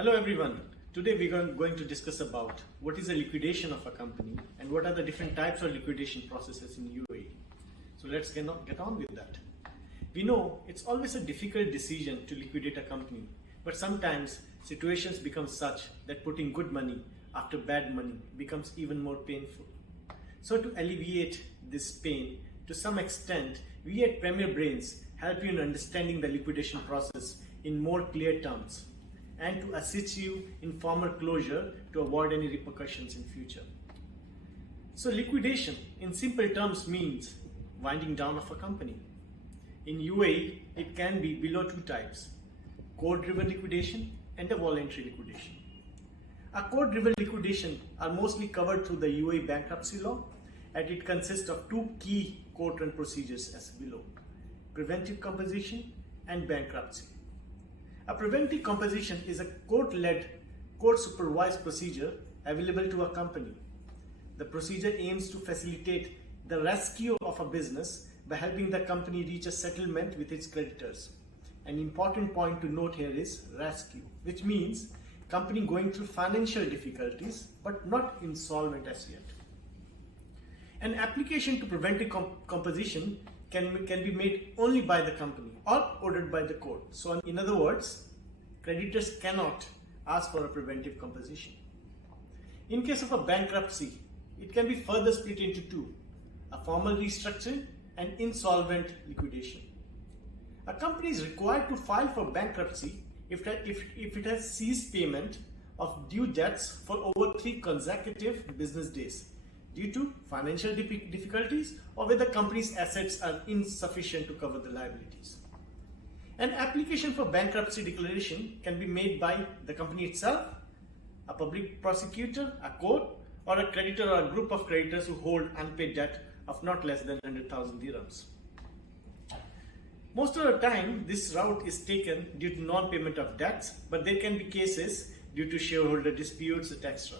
Hello everyone. Today we are going to discuss about what is a liquidation of a company and what are the different types of liquidation processes in UAE. So let's get on with that. We know it's always a difficult decision to liquidate a company, but sometimes situations become such that putting good money after bad money becomes even more painful. So to alleviate this pain, to some extent, we at Premier Brains help you in understanding the liquidation process in more clear terms, and to assist you in formal closure to avoid any repercussions in future. So liquidation in simple terms means winding down of a company. In UAE, it can be below two types: court-driven liquidation and a voluntary liquidation. A court-driven liquidation are mostly covered through the UAE bankruptcy law, and it consists of two key court-run procedures as below: preventive composition and bankruptcy. A preventive composition is a court-led, court-supervised procedure available to a company. The procedure aims to facilitate the rescue of a business by helping the company reach a settlement with its creditors. An important point to note here is rescue, which means company going through financial difficulties but not insolvent as yet. An application to preventive composition can be made only by the company or ordered by the court. So in other words, creditors cannot ask for a preventive composition. In case of a bankruptcy, it can be further split into two: a formal restructuring and insolvent liquidation. A company is required to file for bankruptcy if it has ceased payment of due debts for over 3 consecutive business days due to financial difficulties or where the company's assets are insufficient to cover the liabilities. An application for bankruptcy declaration can be made by the company itself, a public prosecutor, a court, or a creditor or a group of creditors who hold unpaid debt of not less than 100,000 dirhams. Most of the time, this route is taken due to non-payment of debts, but there can be cases due to shareholder disputes, etc.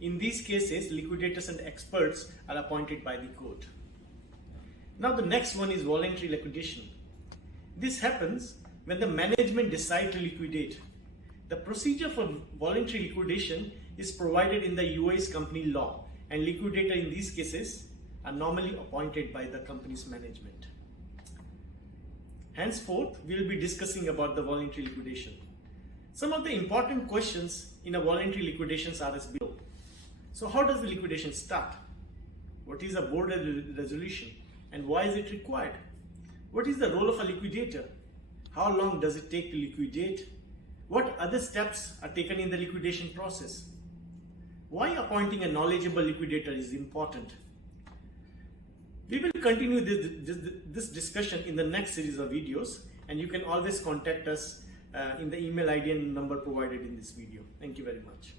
In these cases, liquidators and experts are appointed by the court. Now the next one is voluntary liquidation. This happens when the management decide to liquidate. The procedure for voluntary liquidation is provided in the UAE's company law, and liquidator in these cases are normally appointed by the company's management. Henceforth, we will be discussing about the voluntary liquidation. Some of the important questions in a voluntary liquidation are as below. So how does the liquidation start? What is a board resolution and why is it required? What is the role of a liquidator? How long does it take to liquidate? What other steps are taken in the liquidation process? Why appointing a knowledgeable liquidator is important? We will continue this discussion in the next series of videos, and you can always contact us in the email ID and number provided in this video. Thank you very much.